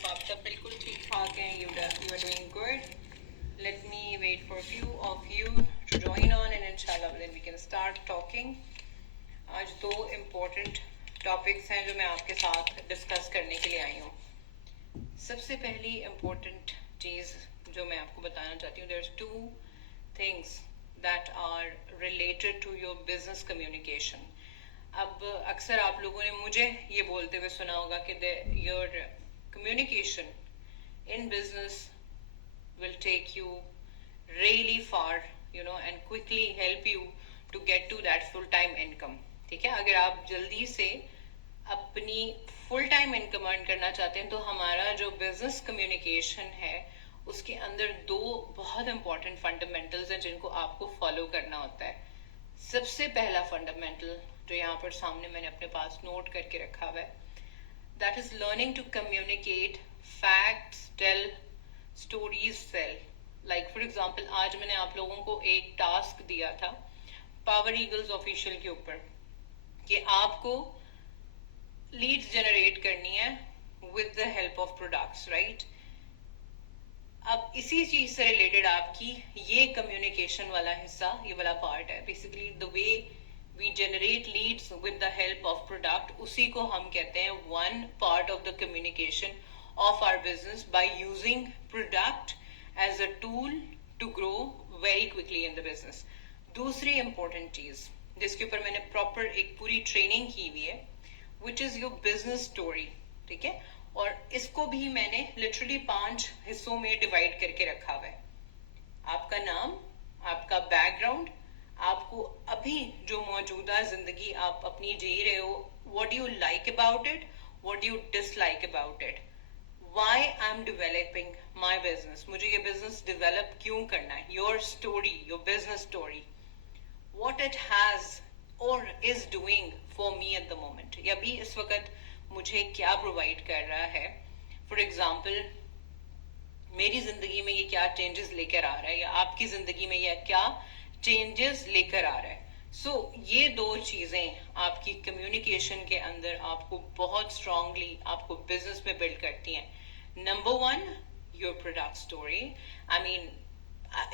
होप आप सब बिल्कुल ठीक ठाक हैं. You are doing good. Let me wait for a few of you to join on, and inshallah then we can start talking. आज दो important topics हैं जो मैं आपके साथ discuss करने के लिए आई हूँ. सबसे पहली important चीज़ जो मैं आपको बताना चाहती हूँ, there's two things that are related to your business communication. अब अक्सर आप लोगों ने मुझे ये बोलते हुए सुना होगा कि your communication in business will take you really far, and quickly help you to get to that full time income. ठीक है, अगर आप जल्दी से अपनी फुल टाइम इनकम अर्न करना चाहते हैं तो हमारा जो बिजनेस कम्युनिकेशन है उसके अंदर दो बहुत इंपॉर्टेंट फंडामेंटल्स हैं जिनको आपको फॉलो करना होता है. सबसे पहला फंडामेंटल जो यहाँ पर सामने मैंने अपने पास नोट करके रखा हुआ है, that is learning to communicate facts, tell stories, sell. Like for example आज मैंने आप लोगों को एक टास्क दिया था पावर ईगल्स ऑफिशियल के ऊपर कि आपको लीड्स जनरेट करनी है with the help of products, right. अब इसी चीज से रिलेटेड आपकी ये कम्युनिकेशन वाला हिस्सा, ये वाला पार्ट है. Basically the way we generate leads with the help of product, उसी को हम कहते हैं one part of the communication of our business by using product as a tool to grow very quickly in the business. दूसरी important चीज जिसके ऊपर मैंने प्रॉपर एक पूरी ट्रेनिंग की हुई है, which is your business story. ठीक है, और इसको भी मैंने लिटरली 5 हिस्सों में डिवाइड करके रखा हुआ है. आपका नाम, आपका बैकग्राउंड, आपको अभी जो मौजूदा जिंदगी आप अपनी जी रहे हो, what do you like about it, what do you dislike about it, why I am developing my business, मुझे ये बिजनेस डेवलप क्यों करना है, your story, your business story, what it has और is doing for me at the moment, या भी इस वक्त मुझे क्या प्रोवाइड कर रहा है. फॉर एग्जाम्पल मेरी जिंदगी में ये क्या चेंजेस लेकर आ रहा है, या आपकी जिंदगी में ये क्या चेंजेस लेकर आ रहा है. सो ये दो चीजें आपकी कम्युनिकेशन के अंदर आपको बहुत स्ट्रांगली आपको बिजनेस में बिल्ड करती हैं. Number one, your product story. I mean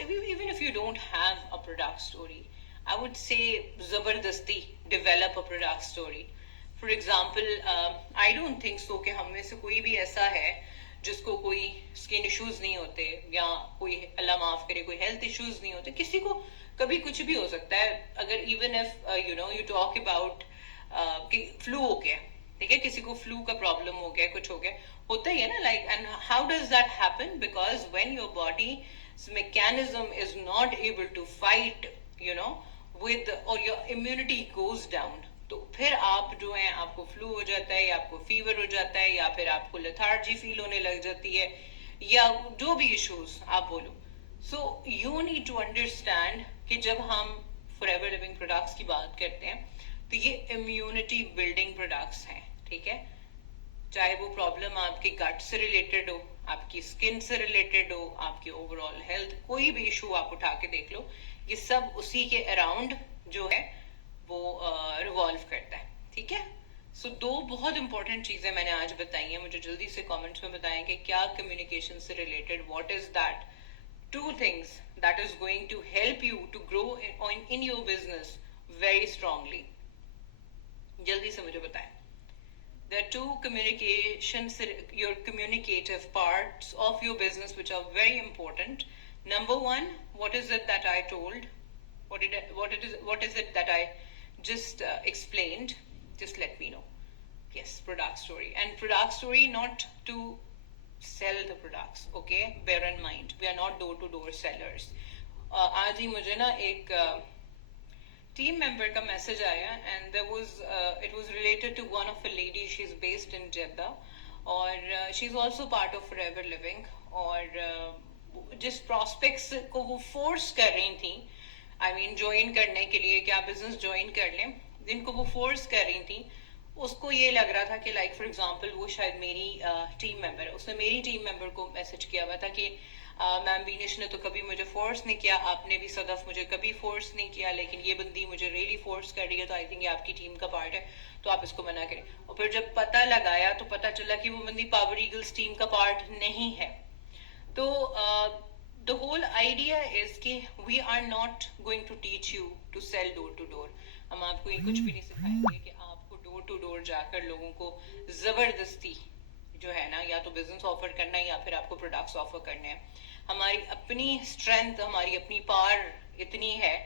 even if you don't have a product story, I would say जबरदस्ती develop a product story. For example I don't think so कि हम में से कोई भी ऐसा है जिसको कोई स्किन इश्यूज नहीं होते, या कोई अल्लाह माफ करे कोई हेल्थ इश्यूज नहीं होते. किसी को कभी कुछ भी हो सकता है. अगर even if you talk about कि फ्लू हो गया, ठीक है, किसी को फ्लू का प्रॉब्लम हो गया, कुछ हो गया, होता ही है ना. Like and how does that happen, because when your body mechanism is not able to fight with, or your immunity goes down, तो फिर आप जो है आपको फ्लू हो जाता है, या आपको फीवर हो जाता है, या फिर आपको लेथार्जी फील होने लग जाती है, या जो भी इश्यूज आप बोलो. So you need to understand कि जब हम फॉरएवर लिविंग प्रोडक्ट्स की बात करते हैं तो ये इम्यूनिटी बिल्डिंग प्रोडक्ट्स हैं. ठीक है, चाहे वो प्रॉब्लम आपके गट से रिलेटेड हो, आपकी स्किन से रिलेटेड हो, आपकी ओवरऑल हेल्थ, कोई भी इशू आप उठा के देख लो, ये सब उसी के अराउंड जो है वो रिवॉल्व करता है. ठीक है, सो दो बहुत इंपॉर्टेंट चीजें मैंने आज बताई हैं. मुझे जल्दी से कमेंट्स में बताएं कि क्या कम्युनिकेशन से related, what is that two things that is going to help you to grow in your business very strongly. जल्दी से मुझे बताएं. There are two your communicative parts of your business which are very important. Number one, what is it that I told? What is it that I just explained? Just let me know. Yes, product story. And product story not to sell the products. Okay, bear in mind, we are not door-to-door sellers. आज ही मुझे ना एक team member का message आया, and there was it was related to one of a lady. She's based in Jeddah, और she's also part of Forever Living, और जिस prospects को वो force कर रही थी, I mean join करने के लिए कि आप business join कर लें, जिनको वो force कर रही थी, उसको ये लग रहा था कि like for example वो शायद मेरी team member है, उसने मेरी team member को message किया हुआ था कि मैम बीनिश ने तो कभी मुझे फोर्स नहीं किया, आपने भी सदफ मुझे कभी फोर्स नहीं किया, लेकिन ये बंदी मुझे रियली फोर्स कर रही है, तो आई थिंक ये आपकी टीम का पार्ट है, तो आप इसको मना करें। और फिर जब पता लगाया तो पता चला कि वो बंदी पावर ईगल्स टीम का पार्ट नहीं है। तो द होल आइडिया इज कि we are not going to teach you to sell door to door. हम आपको ये कुछ भी नहीं सिखाएंगे कि आपको डोर टू डोर जाकर लोगों को जबरदस्ती जो है ना, या तो बिजनेस ऑफर करना है या फिर आपको प्रोडक्ट्स ऑफर करने हैं। हमारी अपनी स्ट्रेंथ, हमारी अपनी पावर इतनी है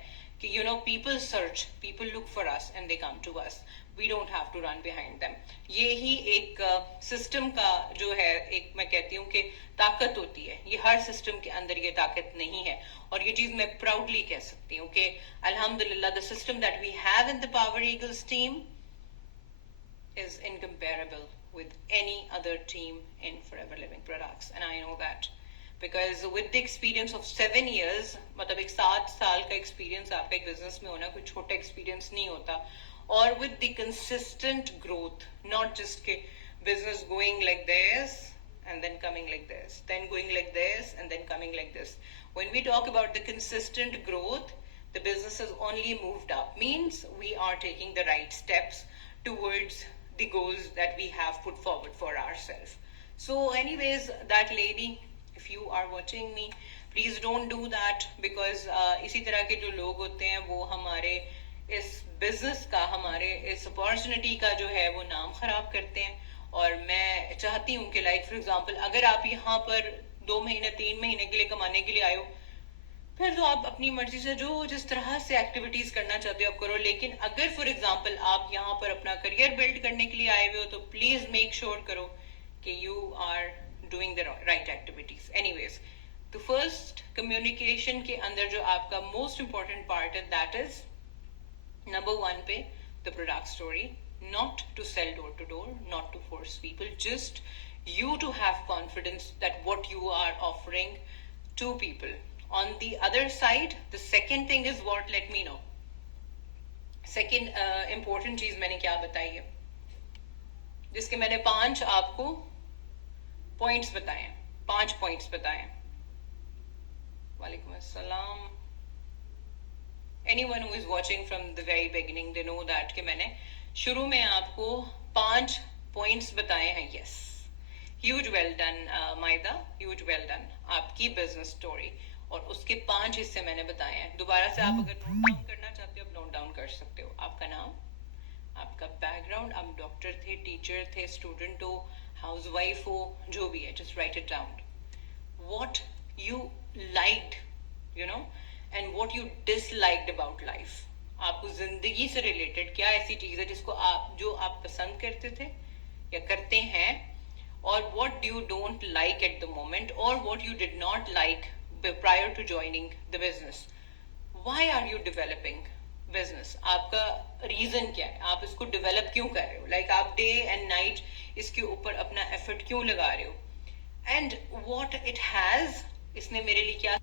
कि you know people search, people look for us and they come to us, we don't have to run behind them. ये ही एक सिस्टम का जो है, एक मैं कहती हूँ कि ताकत होती है। ये हर सिस्टम के अंदर ये ताकत नहीं है, और ये चीज मैं प्राउडली कह सकती हूँ कि अल्हम्दुलिल्लाह the system that we have in the Power Eagles team is incomparable with any other team in Forever Living Products, and I know that because with the experience of 7 years, मतलब एक 7 साल का experience आपका एक business में होना कोई छोटा experience नहीं होता, और with the consistent growth, not just के business going like this and then coming like this, then going like this and then coming like this. When we talk about the consistent growth, the business has only moved up, means we are taking the right steps towards the goals that we have put forward for ourselves. So anyways, that lady, if you are watching me, please don't do that, because इसी तरह के जो लोग होते हैं वो हमारे इस बिजनेस का, हमारे इस अपॉर्चुनिटी का जो है वो नाम खराब करते हैं। और मैं चाहती हूँ कि लाइक फॉर एग्जांपल, अगर आप यहाँ पर 2 महीने 3 महीने के लिए कमाने के लिए आए हो, फिर तो आप अपनी मर्जी से जो जिस तरह से एक्टिविटीज करना चाहते हो आप करो। लेकिन अगर फॉर एग्जांपल आप यहाँ पर अपना करियर बिल्ड करने के लिए आए हुए हो, तो प्लीज मेक श्योर करो कि you are doing the right activities. Anyways, तो फर्स्ट कम्युनिकेशन के अंदर जो आपका मोस्ट इंपॉर्टेंट पार्ट है, दैट इज नंबर 1 पे the product story, not to sell door to door, not to force people, just you to have confidence that what you are offering to people. On the other side, the second thing is what, let me know. Second important चीज मैंने क्या बताई है, जिसके मैंने 5 आपको पॉइंट्स बताए हैं, 5 पॉइंट्स बताए हैं। वालेकुम अस्सलाम। Anyone who is watching from the very beginning, they know that कि मैंने शुरू में आपको 5 पॉइंट्स बताए हैं। यस, ह्यूज वेल डन मायदा, ह्यूज वेल डन। आपकी बिजनेस स्टोरी और उसके 5 हिस्से मैंने बताए हैं। दोबारा से आप अगर नोट डाउन करना चाहते हो, आप नोट डाउन कर सकते हो। आपका नाम, आपका बैकग्राउंड, आप डॉक्टर थे, टीचर थे, स्टूडेंट हो, हाउसवाइफ हो, जो भी है, just right it down. What you liked, you know, and what you disliked about life. आपको जिंदगी से रिलेटेड क्या ऐसी चीज है जिसको आप, जो आप पसंद करते थे या करते हैं, और what do you don't like at the moment, और what you did not like prior to joining the business. Why are you developing business? आपका रीजन क्या है? आप इसको डेवलप क्यों कर रहे हो? लाइक आप डे एंड नाइट इसके ऊपर अपना एफर्ट क्यों लगा रहे हो? एंड व्हाट इट हैज, इसने मेरे लिए क्या